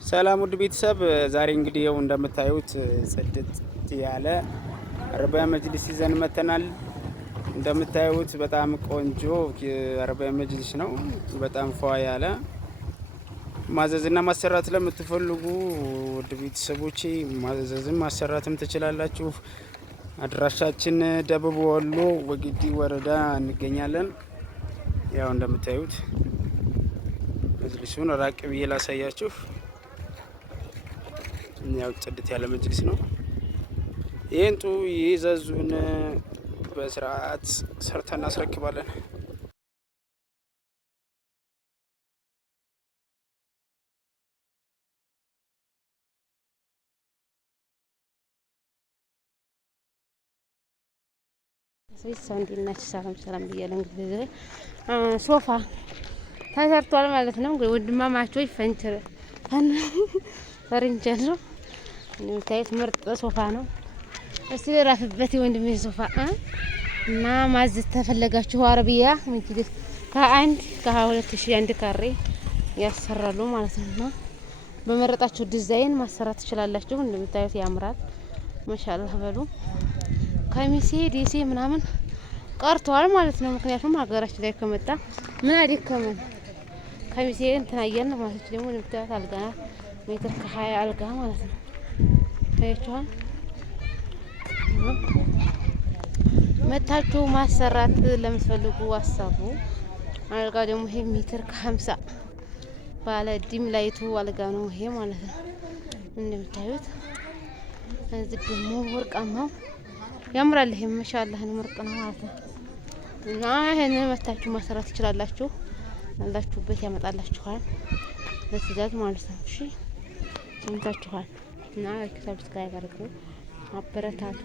ሰላም ውድ ቤተሰብ ዛሬ እንግዲህ ያው እንደምታዩት ጽድት ያለ አረቢያ መጅሊስ ይዘን መተናል። እንደምታዩት በጣም ቆንጆ አረቢያ መጅሊስ ነው። በጣም ፏ ያለ ማዘዝና ማሰራት ለምትፈልጉ ውድ ቤተሰቦቼ ማዘዝም ማሰራትም ትችላላችሁ። አድራሻችን ደቡብ ወሎ ወግዲ ወረዳ እንገኛለን። ያው እንደምታዩት መጅሊሱን ራቅ ብዬ ላሳያችሁ። ያው ጽድት ያለ መጅሊስ ነው። ይሄንጡ ይዘዙን በስርዓት ሰርተን እናስረክባለን። ሰላም ሰላም ብያለሁ። እንግዲህ ሶፋ ተሰርቷል ማለት ነው። እንግዲህ ወንድማማቾች ፈርኒቸር ነው የምታዩት። ምርጥ ሶፋ ነው። እስቲ ልረፍበት የወንድሜ ሶፋ እና ማዘዝ ተፈለጋችሁ አረቢያ መጅሊስ ከ22,000 አንድ ካሬ ያሰራሉ ማለት ነው። እና በመረጣችሁ ዲዛይን ማሰራት ትችላላችሁ። እንደምታዩት ያምራል። ማሻአላህ በሉ። ከሚሴ ዲሲ ምናምን ቀርቷል ማለት ነው። ምክንያቱም ሀገራችን ላይ ከመጣ ምን አደከመን ከሚሴ እንትን አየን ማለት ደግሞ እንደምታዩት አልጋ ሜትር ከ20 አልጋ ማለት ነው። ታያችኋል። መታችሁ ማሰራት ለምትፈልጉ አሳቡ። አልጋ ደግሞ ይሄ ሜትር ከ50 ባለ ዲም ላይቱ አልጋ ነው ይሄ ማለት ነው። እንደምታዩት እዚህ ደግሞ ወርቃማው ያምራል። ይሄ ማሻአላህ ነው፣ ምርጥ ነው ማለት ነው። እና ይሄንን መታችሁ ማሰራት ትችላላችሁ። አላችሁበት ያመጣላችኋል ለትእዛዝ ማለት ነው። እሺ ሰምታችኋል። እና ሰብስክራይብ አድርጉ፣ አበረታቱ።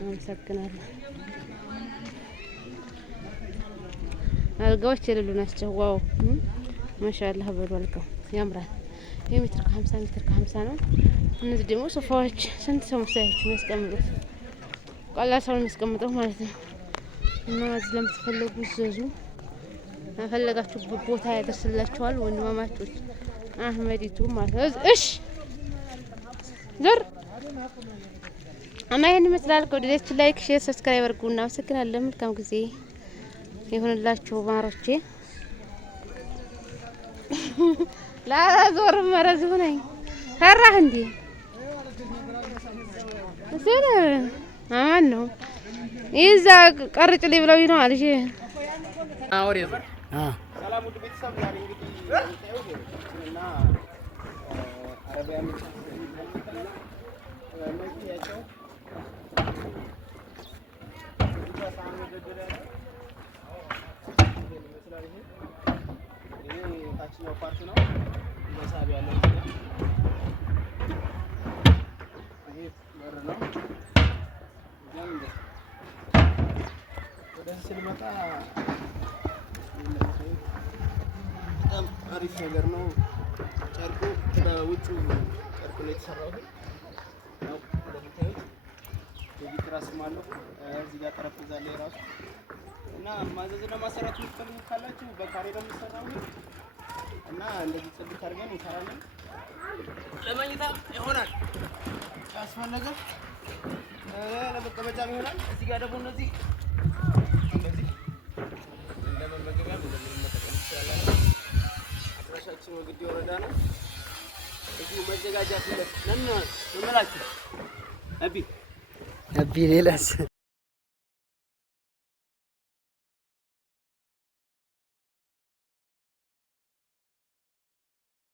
አመሰግናለሁ። አልጋዎች የሌሉ ናቸው። ዋው ማሻአላህ በሉ። አልጋው ያምራል። ይሄ ሜትር ከ50 ሜትር ከ50 ነው። እነዚህ ደግሞ ሶፋዎች ስንት ሰው መሰላችሁ የሚያስቀምጡት? ቀላል ሰው የሚያስቀምጠው ማለት ነው። እና እዚህ ለምትፈልጉ ዘዙ፣ ፈለጋችሁበት ቦታ ያደርስላችኋል። ወንድማማቾች አህመዲቱ ማለት ነው። እሺ ዞር እና ይሄን ይመስላል። ከወደዳችሁ ላይክ፣ ሼር፣ ሰብስክራይብ አድርጉ። እናመሰግናለን። መልካም ጊዜ ይሁንላችሁ ማሮቼ። ላዞር መረዝ ሆነኝ ፈራህ እንዴ? እሱን አማን ነው ይዛ ቀርጭ ላይ ብለው ነው አልሽ። አውሪ ሰላም ውድ ቤተሰብ ዛሬ እንግዲህ እና አረቢያ ታችኛው ፓርት ነው መሳቢያ ያለው ይሄ በር ነው። ወደዚህ ስንመጣ በጣም አሪፍ ነገር ነው። ጨርቁ ከውጭ ጨርቁ ላይ የተሰራው ነው። እንደምታዩት የዚህ ትራስም አለው። እዚህ ጋር ጠረጴዛ ላይ ራሱ እና ማዘዝና ማሰራት የምትፈልጉ ካላችሁ በካሬ ነው የሚሰራው እና እንደዚህ ጽድት አድርገን እንሰራለን። ለመኝታ ይሆናል ካስፈለገ ለመቀመጫም ይሆናል። እዚህ ጋር ደግሞ እነዚህ እንደዚህ ለመመገቢያ መጠቀም ይችላል። አድራሻችን ወግዲ ወረዳ ነው። እዚህ መዘጋጃት ነን እንላችሁ። አቢ ሌላስ